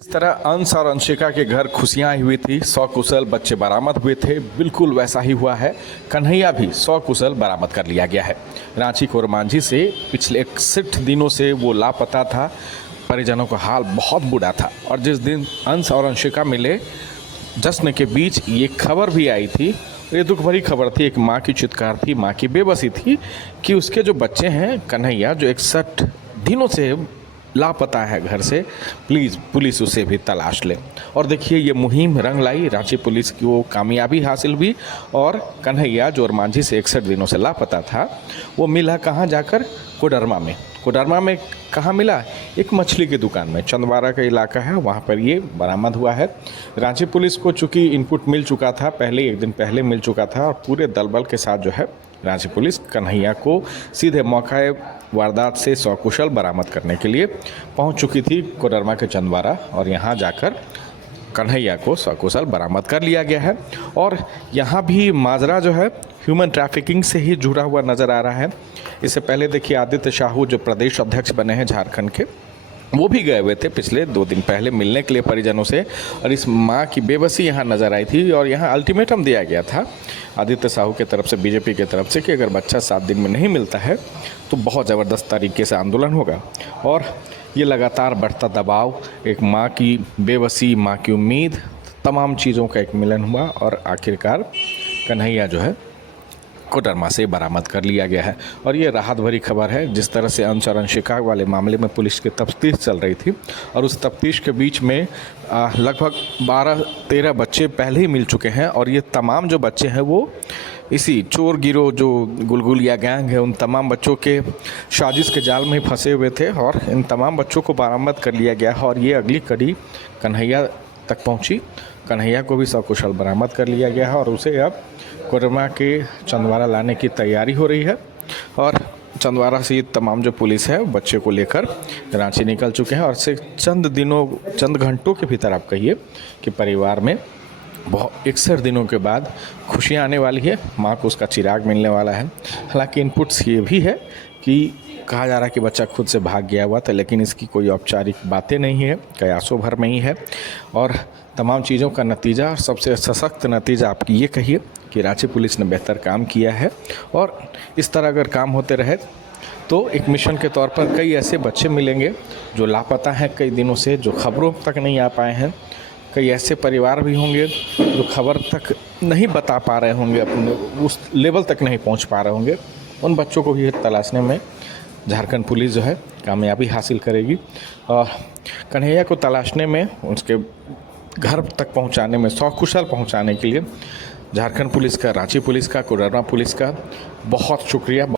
इस तरह अंश और अंशिका के घर खुशियां आई हुई थी, सकुशल बच्चे बरामद हुए थे। बिल्कुल वैसा ही हुआ है। कन्हैया भी सकुशल बरामद कर लिया गया है। रांची कोरमांझी से पिछले 61 दिनों से वो लापता था। परिजनों का हाल बहुत बुरा था और जिस दिन अंश और अंशिका मिले, जश्न के बीच ये खबर भी आई थी। ये दुख भरी खबर थी। एक माँ की चित्कार थी, माँ की बेबसी थी कि उसके जो बच्चे हैं कन्हैया, जो 61 दिनों से लापता है घर से, प्लीज़ पुलिस उसे भी तलाश ले। और देखिए ये मुहिम रंग लाई। रांची पुलिस की वो कामयाबी हासिल हुई और कन्हैया जो मांझी से 61 दिनों से लापता था, वो मिला कहाँ जाकर? कोडरमा में। कोडरमा में कहाँ मिला? एक मछली की दुकान में। चंदवारा का इलाका है, वहाँ पर ये बरामद हुआ है। रांची पुलिस को चूँकि इनपुट मिल चुका था, पहले एक दिन पहले मिल चुका था और पूरे दल बल के साथ जो है रांची पुलिस कन्हैया को सीधे मौका वारदात से सकुशल बरामद करने के लिए पहुंच चुकी थी कोडरमा के चंदवारा, और यहां जाकर कन्हैया को सकुशल बरामद कर लिया गया है। और यहाँ भी माजरा जो है ह्यूमन ट्रैफिकिंग से ही जुड़ा हुआ नज़र आ रहा है। इससे पहले देखिए आदित्य साहू जो प्रदेश अध्यक्ष बने हैं झारखंड के, वो भी गए हुए थे पिछले 2 दिन पहले मिलने के लिए परिजनों से, और इस माँ की बेबसी यहाँ नज़र आई थी। और यहाँ अल्टीमेटम दिया गया था आदित्य साहू के तरफ से, बीजेपी के तरफ से, कि अगर बच्चा 7 दिन में नहीं मिलता है तो बहुत ज़बरदस्त तरीके से आंदोलन होगा। और ये लगातार बढ़ता दबाव, एक माँ की बेबसी, माँ की उम्मीद, तमाम चीज़ों का एक मिलन हुआ और आखिरकार कन्हैया जो है कोडरमा से बरामद कर लिया गया है। और ये राहत भरी खबर है। जिस तरह से अंश और अंशिका वाले मामले में पुलिस की तफ्तीश चल रही थी और उस तफ्तीश के बीच में लगभग 12-13 बच्चे पहले ही मिल चुके हैं, और ये तमाम जो बच्चे हैं वो इसी चोर गिरोह जो गुलगुलिया गैंग है, उन तमाम बच्चों के साजिश के जाल में फंसे हुए थे और इन तमाम बच्चों को बरामद कर लिया गया है। और ये अगली कड़ी कन्हैया तक पहुंची। कन्हैया को भी सकुशल बरामद कर लिया गया है और उसे अब कोडरमा के चंदवारा लाने की तैयारी हो रही है। और चंदवारा से ये तमाम जो पुलिस है बच्चे को लेकर रांची निकल चुके हैं। और से चंद घंटों के भीतर आप कहिए कि परिवार में बहुत 61 दिनों के बाद खुशियाँ आने वाली है। माँ को उसका चिराग मिलने वाला है। हालांकि इनपुट्स ये भी है कि कहा जा रहा है कि बच्चा खुद से भाग गया हुआ था, लेकिन इसकी कोई औपचारिक बातें नहीं है, कयासों भर में ही है। और तमाम चीज़ों का नतीजा, सबसे सशक्त नतीजा आप ये कहिए कि रांची पुलिस ने बेहतर काम किया है। और इस तरह अगर काम होते रहे तो एक मिशन के तौर पर कई ऐसे बच्चे मिलेंगे जो लापता हैं कई दिनों से, जो खबरों तक नहीं आ पाए हैं। कई ऐसे परिवार भी होंगे जो खबर तक नहीं बता पा रहे होंगे, अपने उस लेवल तक नहीं पहुंच पा रहे होंगे। उन बच्चों को भी तलाशने में झारखंड पुलिस जो है कामयाबी हासिल करेगी। और कन्हैया को तलाशने में, उसके घर तक पहुंचाने में, सकुशल पहुंचाने के लिए झारखंड पुलिस का, रांची पुलिस का, कोडरमा पुलिस का बहुत शुक्रिया।